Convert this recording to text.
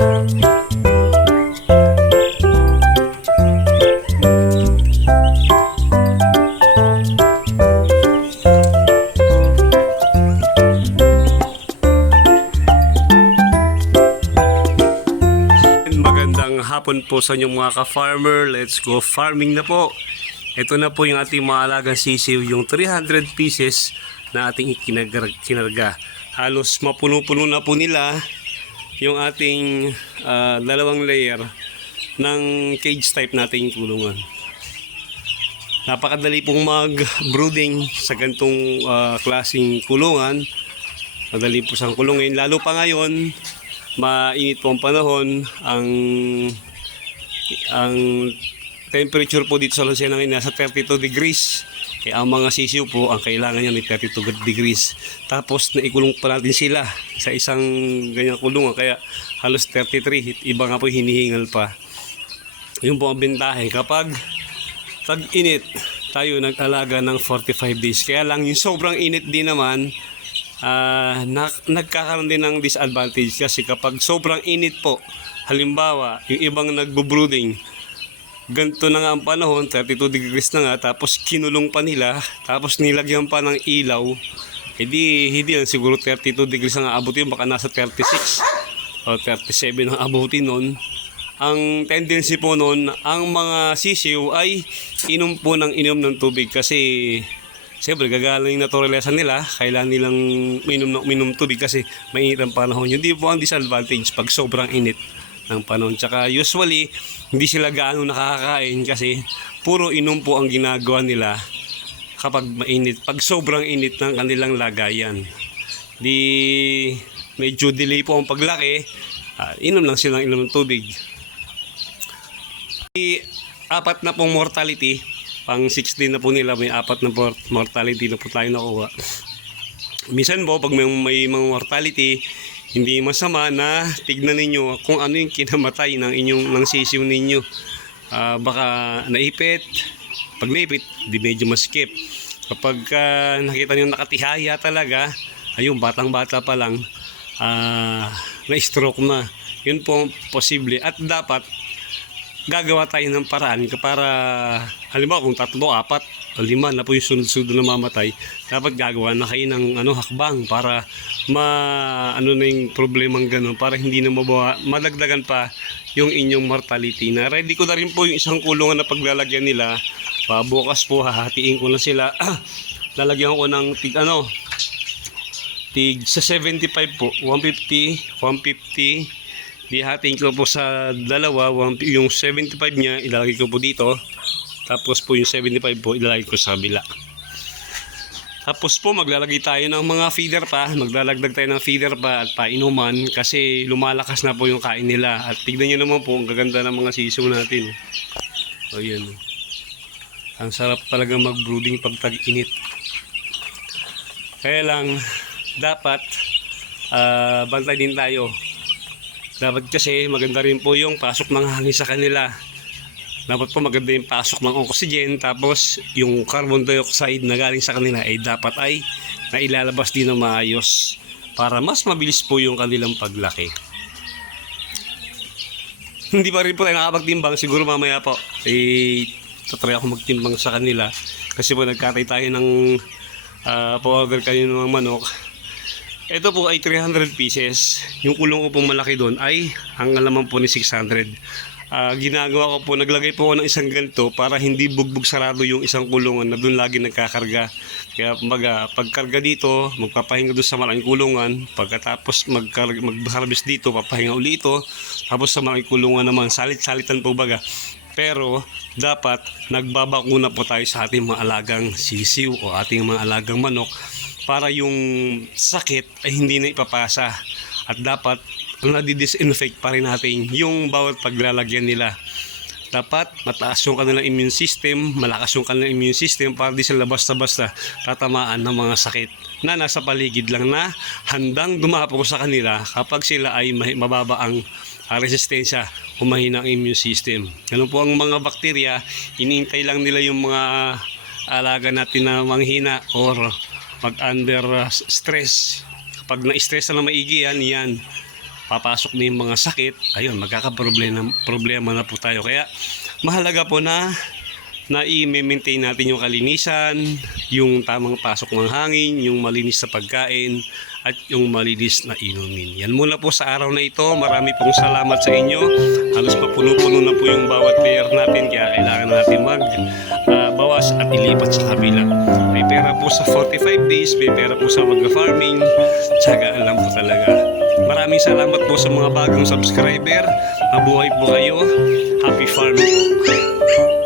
Hapon po sa inyong mga ka-farmer. Let's go farming na po. Ito na po yung ating mga alagang sisiw, yung 300 pieces na ating kinarga. Halos mapuno-puno na po nila yung ating dalawang layer ng cage type nating kulungan. Napakadali pong mag-brooding sa ganitong klaseng kulungan. Madali po siyang kulungin, lalo pa ngayon mainit po ang panahon. Ang temperature po dito sa Lucena ay nasa 32 degrees. Kaya ang mga sisiw po, ang kailangan niya may 32 degrees. Tapos naikulong pa natin sila sa isang ganyang kulungan, kaya halos 33. Iba nga po hinihingal pa. Yun po ang bentahe. Kapag tag-init, tayo nag-alaga ng 45 days. Kaya lang yung sobrang init din naman, nagkakaroon din ng disadvantage, kasi kapag sobrang init po, halimbawa yung ibang nagbo-brooding, ganito na nga ang panahon, 32 degrees na nga, tapos kinulong pa nila, tapos nilagyan pa ng ilaw, hindi lang siguro 32 degrees ang aabutin, baka nasa 36 o 37 ang abutin nun. Ang tendency po nun, ang mga sisiw ay inom po ng inom ng tubig, kasi siyempre gagaling yung naturalesa nila, kailangan nilang minum tubig kasi mainit ang panahon. Hindi po ang disadvantage pag sobrang init ng panahon. Tsaka usually hindi sila gaano nakakakain kasi puro inom po ang ginagawa nila kapag mainit, pag sobrang init ng kanilang lagayan. Di medyo delay po ang paglaki, inom lang silang inom ng tubig. Apat na pong mortality, pang 16 na po nila, may apat na mortality na po tayo nakuha. Minsan po pag may mga mortality, hindi masama na tignan ninyo kung ano yung kinamatay ng sisiw ninyo. Baka naipit. Pag naipit, di medyo maskip. Kapag nakita nyo nakatihaya talaga, ayun, batang-bata pa lang, na-stroke na. Yun po posible. At dapat gagawa tayo ng paraan para, halimbawa kung 3, 4 o 5 na po yung sunod-sunod na mamatay, dapat gagawa na kayo ng hakbang para na yung problemang gano'n, para hindi na madagdagan pa yung inyong mortality. Na ready ko na rin po yung isang kulungan na paglalagyan nila. Bukas po hahatiin ko na sila. Lalagyan ko ng tig sa 75 po, 150 dihatiin ko po sa dalawa. Yung 75 niya ilalagay ko po dito, tapos po yung 75 po ilalagay ko sa kabila. Tapos po maglalagay tayo ng mga feeder pa, maglalagdag tayo ng feeder pa at painuman, kasi lumalakas na po yung kain nila. At tignan nyo naman po ang gaganda ng mga sisiw natin. O yan, ang sarap talaga mag-brooding pag tag-init. Kaya lang dapat bantay din tayo. Dapat kasi maganda rin po yung pasok ng hangin sa kanila. Dapat po maganda yung pasok ng oxygen, tapos yung carbon dioxide na galing sa kanila ay dapat ay nailalabas din ng maayos para mas mabilis po yung kanilang paglaki. Hindi pa rin po tayo nakapagtimbang, siguro mamaya po tatry ako magtimbang sa kanila, kasi po nagkatay tayo ng pa-order kayo ng manok. Ito po ay 300 pieces. Yung kulong ko pong malaki doon ay ang laman po ni 600. Ginagawa ko po, naglagay po ako ng isang ganito para hindi bugbog sarado yung isang kulungan na doon lagi nagkakarga. Kaya pagkarga dito, magpapahinga doon sa malaking kulungan. Pagkatapos mag-harvest dito, papahinga ulit ito. Tapos sa malaking kulungan naman, salit-salitan po baga. Pero dapat nagbabakuna po tayo sa ating mga alagang sisiw o ating mga alagang manok, para yung sakit ay hindi na ipapasa. At dapat nadi-disinfect pa rin natin yung bawat paglalagyan nila. Dapat mataas yung kanilang immune system, malakas yung kanilang immune system, para di sila basta-basta tatamaan ng mga sakit na nasa paligid lang, na handang dumapo sa kanila kapag sila ay mababa ang resistensya o mahina ang immune system. Ganun po ang mga bakterya, iniintay lang nila yung mga alaga natin na manghina or pag under stress. Kapag na-stress na maigi yan, papasok na yung mga sakit, ayun, problema na po tayo. Kaya mahalaga po na i-maintain natin yung kalinisan, yung tamang pasok ng hangin, yung malinis na pagkain, at yung malinis na inumin. Yan muna po sa araw na ito. Marami pong salamat sa inyo. Halos mapuno-puno na po yung bawat layer natin, kaya kailangan natin bawas at ilipat sa kabila. May pera po sa 45 days, may pera po sa mag-farming, tsagaan lang po talaga. Maraming salamat po sa mga bagong subscriber. Mabuhay po kayo. Happy farming po.